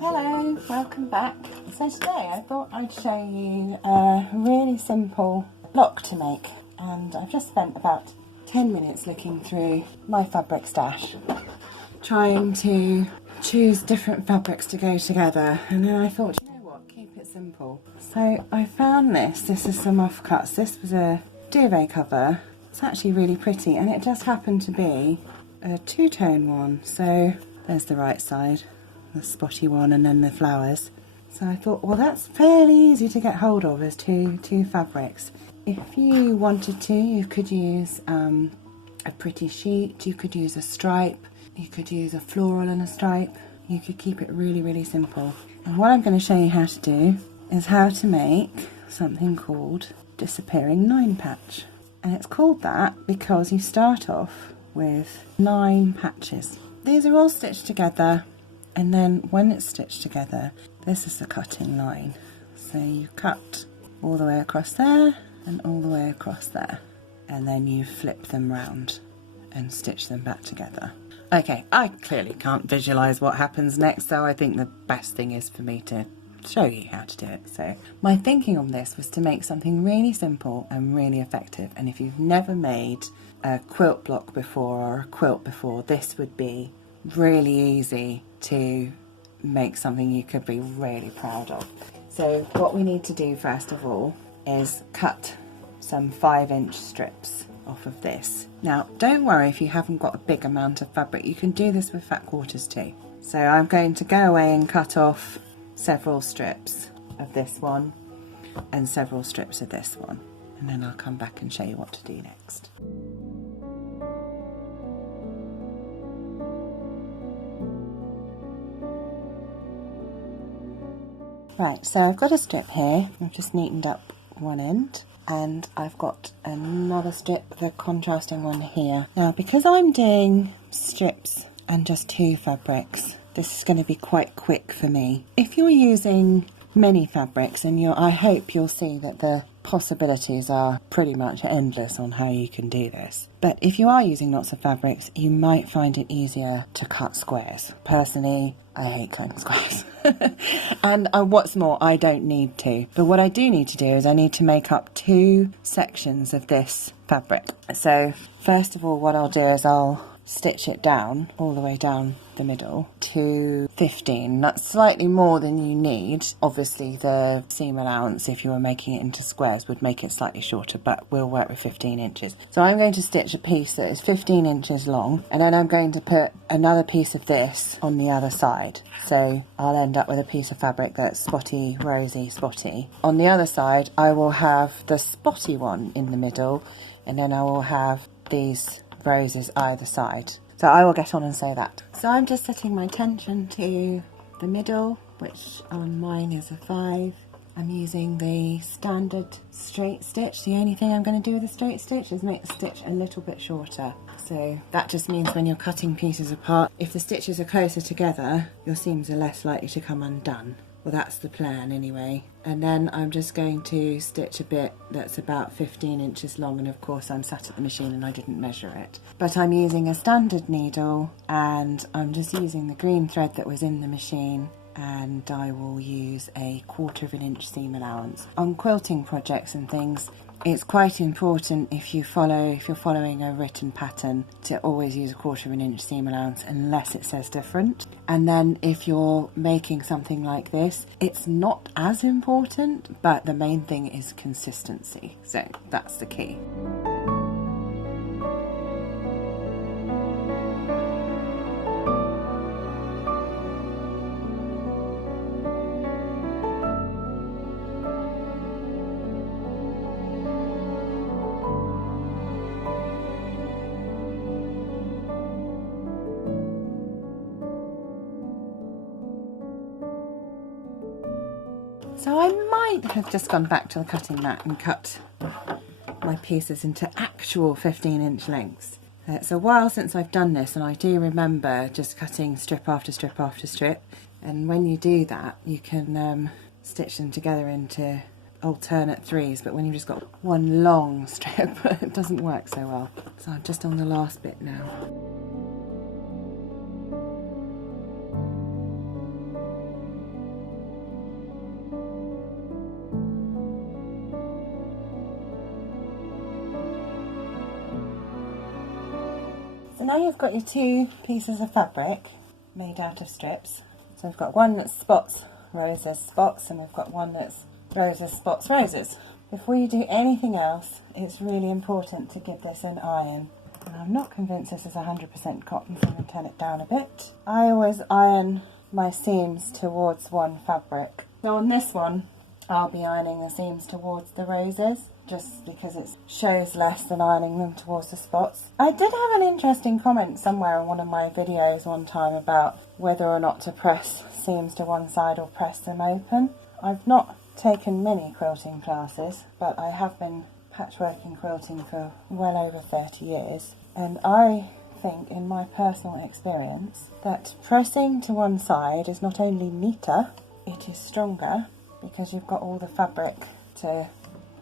Hello, welcome back. So today I thought I'd show you a really simple block to make, and I've just spent about 10 minutes looking through my fabric stash trying to choose different fabrics to go together, and then I thought, you know what, keep it simple. So I found this is some offcuts. This was a duvet cover. It's actually really pretty, and it just happened to be a two-tone one. So there's the right side, the spotty one, and then the flowers. So I thought, well, that's fairly easy to get hold of as two fabrics. If you wanted to, you could use a pretty sheet, you could use a stripe, you could use a floral and a stripe. You could keep it really, really simple. And what I'm going to show you how to do is how to make something called disappearing 9 patch. And it's called that because you start off with 9 patches. These are all stitched together, and then when it's stitched together, this is the cutting line. So you cut all the way across there and all the way across there, and then you flip them round and stitch them back together. Okay, I clearly can't visualise what happens next, so I think the best thing is for me to show you how to do it. So my thinking on this was to make something really simple and really effective, and if you've never made a quilt block before or a quilt before, this would be really easy to make something you could be really proud of. So what we need to do first of all is cut some 5-inch strips off of this. Now don't worry if you haven't got a big amount of fabric, you can do this with fat quarters too. So I'm going to go away and cut off several strips of this one and several strips of this one, and then I'll come back and show you what to do next. Right, so I've got a strip here. I've just neatened up one end, and I've got another strip, the contrasting one here. Now, because I'm doing strips and just 2 fabrics, this is going to be quite quick for me. If you're using many fabrics, and I hope you'll see that the possibilities are pretty much endless on how you can do this. But if you are using lots of fabrics, you might find it easier to cut squares. Personally, I hate cutting squares. And what's more, I don't need to. But what I do need to do is I need to make up 2 sections of this fabric. So first of all, what I'll do is I'll stitch it down all the way down the middle to 15. That's slightly more than you need. Obviously the seam allowance, if you were making it into squares, would make it slightly shorter, but we'll work with 15 inches. So I'm going to stitch a piece that is 15 inches long, and then I'm going to put another piece of this on the other side. So I'll end up with a piece of fabric that's spotty, rosy, spotty. On the other side I will have the spotty one in the middle, and then I will have these roses either side. So I will get on and sew that. So I'm just setting my tension to the middle, which on mine is a 5. I'm using the standard straight stitch. The only thing I'm going to do with the straight stitch is make the stitch a little bit shorter. So that just means when you're cutting pieces apart, if the stitches are closer together, your seams are less likely to come undone. Well, that's the plan anyway. And then I'm just going to stitch a bit that's about 15 inches long, and of course I'm sat at the machine and I didn't measure it. But I'm using a standard needle, and I'm just using the green thread that was in the machine, and I will use a 1/4 inch seam allowance. On quilting projects and things, it's quite important if you're following a written pattern to always use a 1/4 inch seam allowance unless it says different. And then if you're making something like this, it's not as important, but the main thing is consistency. So that's the key. So I might have just gone back to the cutting mat and cut my pieces into actual 15-inch lengths. It's a while since I've done this, and I do remember just cutting strip after strip after strip, and when you do that you can stitch them together into alternate 3s, but when you've just got one long strip it doesn't work so well. So I'm just on the last bit now. now you've got your two pieces of fabric made out of strips. So we've got one that's spots, roses, spots, and we've got one that's roses, spots, roses. Before you do anything else, it's really important to give this an iron. And I'm not convinced this is 100% cotton, so I'm going to turn it down a bit. I always iron my seams towards one fabric. So on this one, I'll be ironing the seams towards the roses, just because it shows less than ironing them towards the spots. I did have an interesting comment somewhere on one of my videos one time about whether or not to press seams to one side or press them open. I've not taken many quilting classes, but I have been patchworking quilting for well over 30 years, and I think, in my personal experience, that pressing to one side is not only neater, it is stronger, because you've got all the fabric to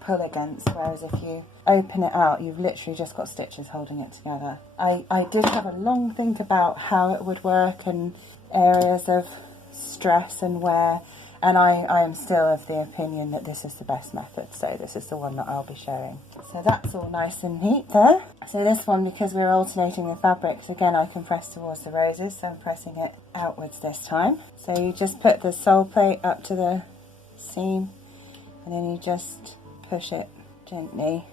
pull against, whereas if you open it out, you've literally just got stitches holding it together. I did have a long think about how it would work and areas of stress and wear, and I am still of the opinion that this is the best method, so this is the one that I'll be showing. So that's all nice and neat there. So this one, because we're alternating the fabrics, again I can press towards the roses, so I'm pressing it outwards this time. So you just put the sole plate up to the seam, and then you just push it gently,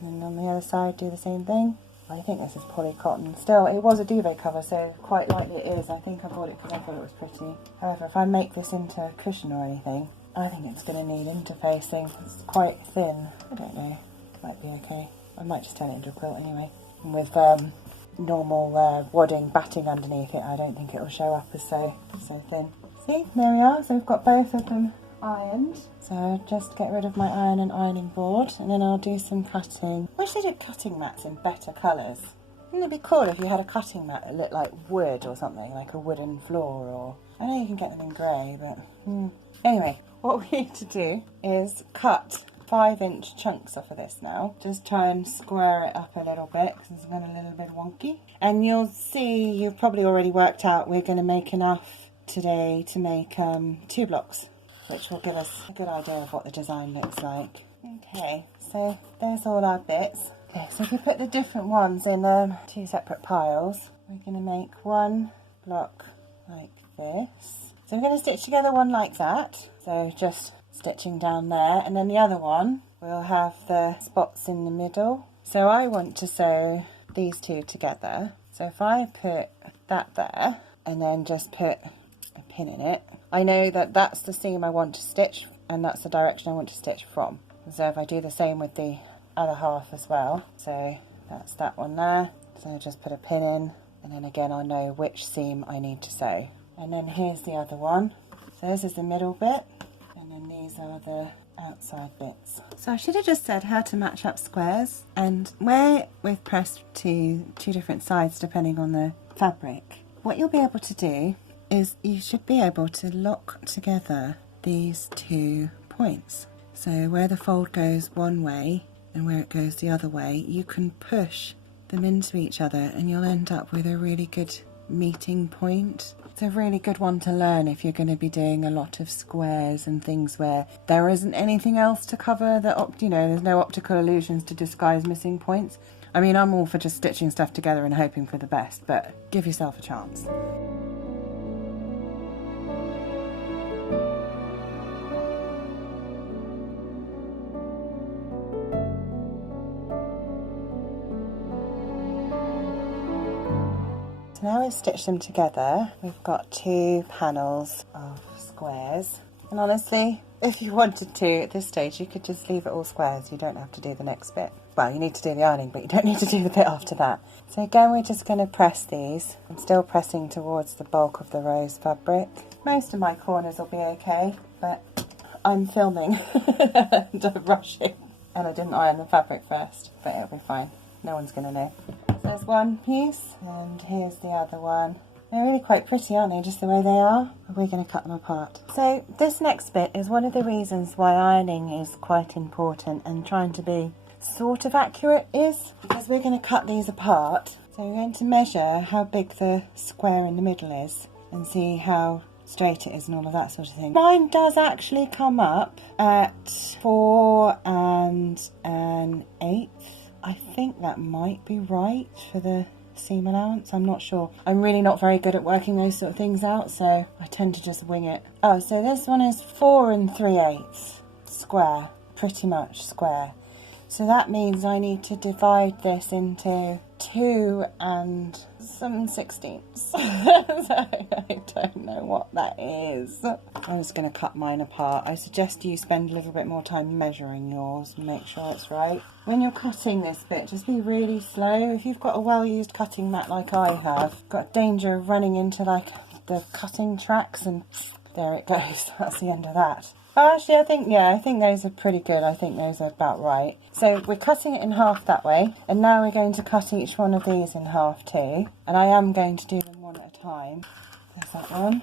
and on the other side do the same thing. I think this is poly cotton. Still, it was a duvet cover, so quite likely it is. I think I bought it because I thought it was pretty. However, if I make this into a cushion or anything, I think it's going to need interfacing. It's quite thin. I don't know. Might be okay. I might just turn it into a quilt anyway. And with normal wadding batting underneath it, I don't think it will show up as so thin. See, there we are. So we've got both of them ironed. So I'll just get rid of my iron and ironing board, and then I'll do some cutting. I wish they did cutting mats in better colours. Wouldn't it be cool if you had a cutting mat that looked like wood or something, like a wooden floor? Or I know you can get them in grey, but anyway, what we need to do is cut 5-inch chunks off of this now. Just try and square it up a little bit because it's gone a little bit wonky. And you'll see, you've probably already worked out, we're going to make enough today to make 2 blocks, which will give us a good idea of what the design looks like. Okay, so there's all our bits. Okay, so if we put the different ones in 2 separate piles, we're going to make 1 block like this. So we're going to stitch together one like that, so just stitching down there, and then the other one will have the spots in the middle. So I want to sew these 2 together. So if I put that there, and then just put a pin in it, I know that that's the seam I want to stitch, and that's the direction I want to stitch from. So if I do the same with the other half as well, so that's that one there, so I just put a pin in, and then again I know which seam I need to sew. And then here's the other one, so this is the middle bit, and then these are the outside bits. So I should have just said how to match up squares, and where we've pressed to 2 different sides depending on the fabric, what you'll be able to do is you should be able to lock together these 2 points. So where the fold goes one way and where it goes the other way, you can push them into each other and you'll end up with a really good meeting point. It's a really good one to learn if you're going to be doing a lot of squares and things where there isn't anything else to cover, there's no optical illusions to disguise missing points. I mean, I'm all for just stitching stuff together and hoping for the best, but give yourself a chance. So now we've stitched them together, we've got 2 panels of squares. And honestly, if you wanted to at this stage, you could just leave it all squares. You don't have to do the next bit. Well, you need to do the ironing, but you don't need to do the bit after that. So again, we're just going to press these. I'm still pressing towards the bulk of the rose fabric. Most of my corners will be okay, but I'm filming and I'm rushing. And I didn't iron the fabric first, but it'll be fine. No one's going to know. So there's one piece, and here's the other one. They're really quite pretty, aren't they, just the way they are? We're going to cut them apart. So this next bit is one of the reasons why ironing is quite important, and trying to be sort of accurate is because we're going to cut these apart. So we're going to measure how big the square in the middle is and see how straight it is and all of that sort of thing. Mine does actually come up at 4 1/8. I think that might be right for the seam allowance. I'm not sure. I'm really not very good at working those sort of things out, so I tend to just wing it. Oh, so this one is 4 3/8 square, pretty much square. So that means I need to divide this into 2 7/16. So I don't know what that is. I'm just going to cut mine apart. I suggest you spend a little bit more time measuring yours and make sure it's right. When you're cutting this bit, just be really slow. If you've got a well-used cutting mat like I have, got danger of running into like the cutting tracks and there it goes. That's the end of that. Oh, actually, I think those are pretty good. I think those are about right. So we're cutting it in half that way, and now we're going to cut each one of these in half too. And I am going to do them one at a time. There's that one.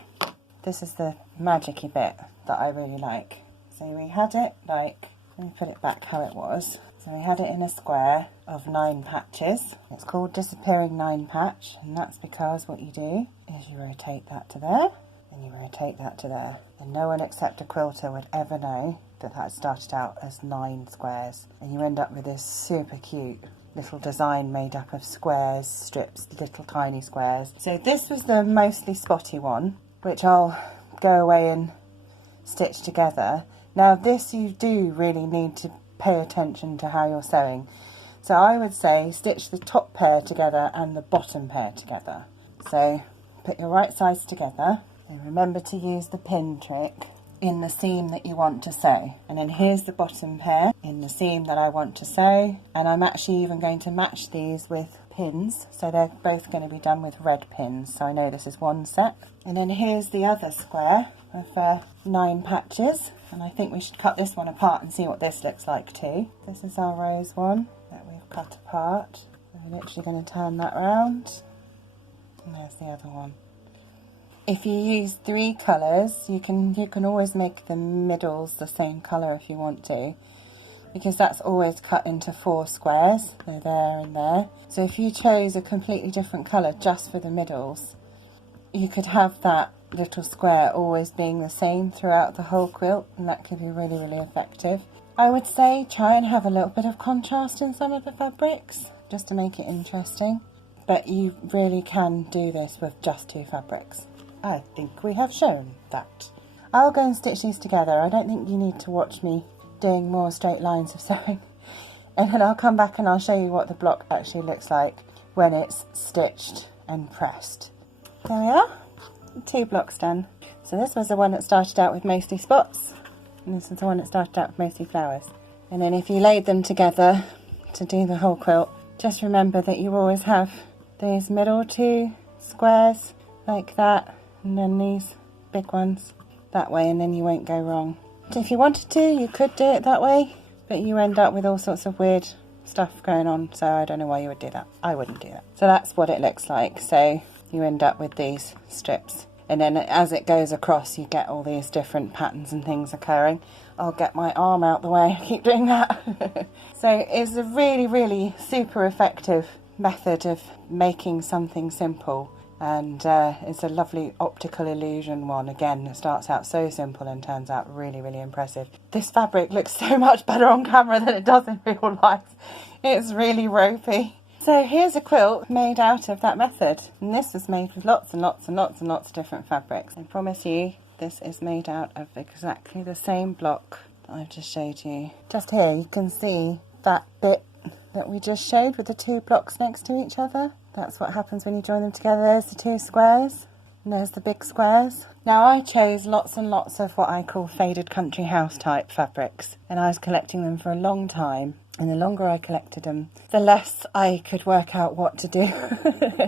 This is the magic-y bit that I really like. So we had it like, let me put it back how it was. So we had it in a square of 9 patches. It's called disappearing 9 patch, and that's because what you do is you rotate that to there, and you rotate that to there. And no one except a quilter would ever know that that started out as 9 squares. And you end up with this super cute little design made up of squares, strips, little tiny squares. So this was the mostly spotty one, which I'll go away and stitch together. Now this you do really need to pay attention to how you're sewing. So I would say stitch the top pair together and the bottom pair together. So put your right sides together. And remember to use the pin trick in the seam that you want to sew. And then here's the bottom pair in the seam that I want to sew. And I'm actually even going to match these with pins. So they're both going to be done with red pins. So I know this is one set. And then here's the other square of 9 patches. And I think we should cut this one apart and see what this looks like too. This is our rose one that we've cut apart. We're literally going to turn that round. And there's the other one. If you use 3 colours, you can always make the middles the same colour if you want to, because that's always cut into 4 squares. They're there and there. So if you chose a completely different colour just for the middles, you could have that little square always being the same throughout the whole quilt, and that could be really, really effective. I would say try and have a little bit of contrast in some of the fabrics, just to make it interesting. But you really can do this with just 2 fabrics. I think we have shown that. I'll go and stitch these together. I don't think you need to watch me doing more straight lines of sewing. And then I'll come back and I'll show you what the block actually looks like when it's stitched and pressed. There we are, 2 blocks done. So this was the one that started out with mostly spots, and this is the one that started out with mostly flowers. And then if you laid them together to do the whole quilt, just remember that you always have these middle 2 squares like that, and then these big ones that way, and then you won't go wrong. If you wanted to, you could do it that way, but you end up with all sorts of weird stuff going on, so I don't know why you would do that. I wouldn't do that. So that's what it looks like. So you end up with these strips, and then as it goes across you get all these different patterns and things occurring. I'll get my arm out the way, I keep doing that. So it's a really, really super effective method of making something simple. And it's a lovely optical illusion one. Again, it starts out so simple and turns out really, really impressive. This fabric looks so much better on camera than it does in real life. It's really ropey. So here's a quilt made out of that method. And this was made with lots and lots and lots and lots of different fabrics. I promise you, this is made out of exactly the same block that I've just showed you. Just here, you can see that bit that we just showed with the 2 blocks next to each other. That's what happens when you join them together. There's the 2 squares, and there's the big squares. Now I chose lots and lots of what I call faded country house type fabrics, and I was collecting them for a long time, and the longer I collected them, the less I could work out what to do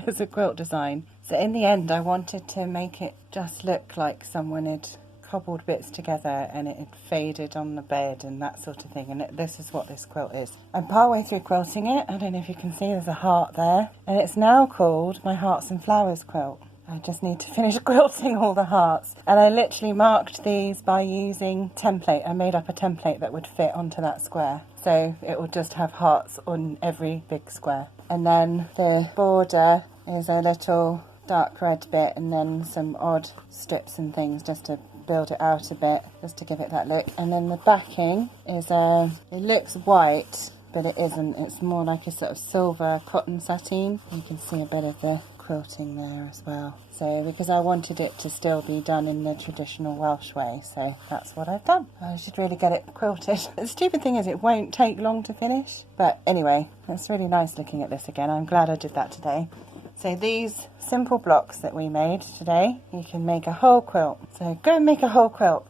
as a quilt design. So in the end I wanted to make it just look like someone had cobbled bits together and it had faded on the bed and that sort of thing, and this is what this quilt is. I'm partway through quilting it. I don't know if you can see there's a heart there, and it's now called my Hearts and Flowers quilt. I just need to finish quilting all the hearts, and I literally marked these by using template. I made up a template that would fit onto that square, so it will just have hearts on every big square. And then the border is a little dark red bit and then some odd strips and things just to build it out a bit, just to give it that look. And then the backing is it looks white, but it isn't. It's more like a sort of silver cotton sateen. You can see a bit of the quilting there as well. So because I wanted it to still be done in the traditional Welsh way, so that's what I've done. I should really get it quilted. The stupid thing is it won't take long to finish, but anyway, it's really nice looking at this again. I'm glad I did that today. So these simple blocks that we made today, you can make a whole quilt. So go and make a whole quilt.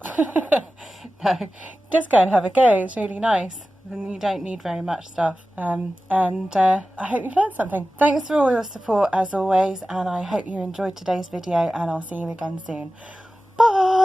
No, just go and have a go. It's really nice. And you don't need very much stuff. I hope you've learned something. Thanks for all your support as always, and I hope you enjoyed today's video, and I'll see you again soon. Bye!